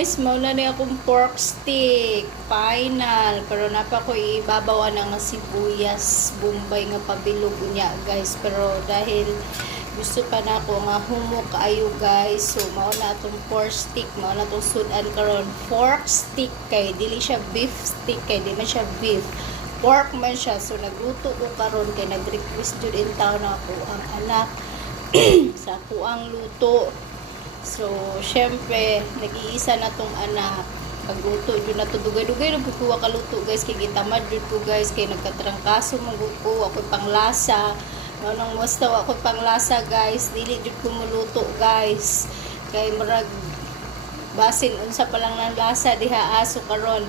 guys, mauna na akong pork stick. Final. Pero napa ko ibabawa ng sibuyas, bombay nga pabilog niya guys. Pero dahil gusto pa na ako nga humok ayo guys. So mauna atong pork stick, mauna atong sudan karon. Pork stick kay dili siya beef stick kay di man siya beef. Pork man siya. So nagluto ko karon kay nag-request jud in town ako ang anak sa kuang luto. So, syempre, nag-iisa na tong anak. Pagluto, yun na to, dugay-dugay na po kaluto guys. Kay gitamad yun po guys. Kay nagkatrangkaso mong ko. Ako'y panglasa. Nang wastaw ako'y panglasa guys. Dili yun kumuluto guys. Kay marag basin unsa pa lang ng lasa diha aso karon.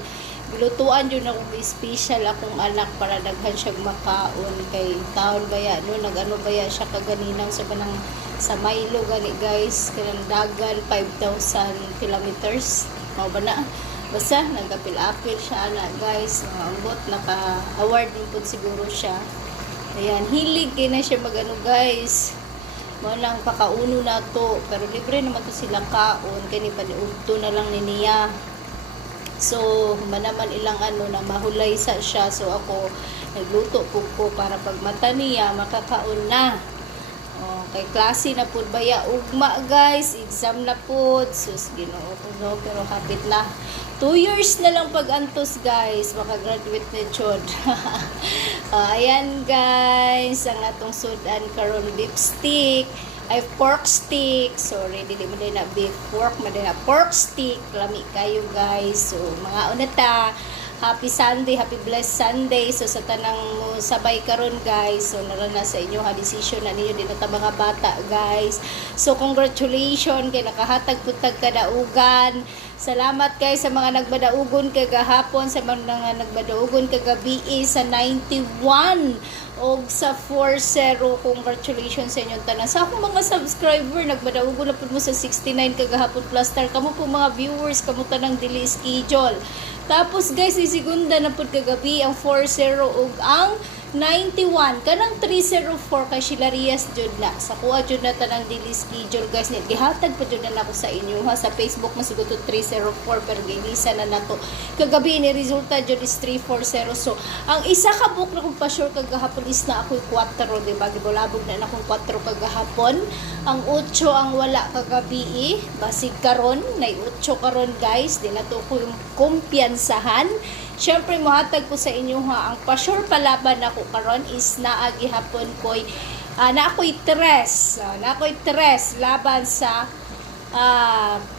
Bilutuan yun akong special akong anak para daghan siya makaon. Kay taon baya no, nag-ano baya siya kaganinang sa banang sa Milo gani guys, kanang dagan 5,000 kilometers mao ba na, basta nagapil-apil siya ana guys, ambot naka-award din po siguro siya. Ayan, hilig kay na siya magano guys, mo lang pakauno na to, pero libre naman to sila kaon, kani paniudto na lang ni niya. So manaman ilang ano na mahulay sa siya, so ako nagluto ko para pag mata niya makakaon na. Kay klase na pud baya ugma guys, exam na pud sus Ginoo ko no, pero hapit na 2 years na lang pag antos guys, maka-graduate na jud. Ayan guys, ang atong sudan karon beef stick ay pork stick, sorry dili mo din na beef, pork mo din na pork stick, lami kayo guys. So mga unata, happy Sunday, happy blessed Sunday. So sa tanang sabay karon guys, so narana sa inyo ha decision na ninyo dito ta mga bata guys. So congratulations kay nakahatag putag kadaugan. Salamat guys sa mga nagbadaugon kagahapon, sa mga nagbadaugon kagabi sa 91 og sa 40. Congratulations sa inyong tanan. Sa akong mga subscriber, nagbadaugon na po mo sa 69 kagahapon plus star. Kamo po mga viewers, kamo tanang dili schedule. Tapos guys, isigunda na po kagabi ang 40 og ang 91. Kanang 304 kay Shilarias jud na. Sa kuha jud na tanang dili schedule guys. Gihatag pa jud na ako sa inyo ha. Sa Facebook masugot 304 pero gilisa na nato. Kagabi ni resulta jud is 340. So, ang isa ka book na kung pa sure kagahapon is na ako'y 4, di ba? Gibulabog na akong 4 kagahapon. Ang 8 ang wala kagabi. Basig karon, nay 8 karon guys. Di na to ko yung kumpiyansahan. Syempre mohatag ko sa inyo ha, ang pa-sure palaban ako karon is naagi hapon ko'y na ako'y 3 laban sa 4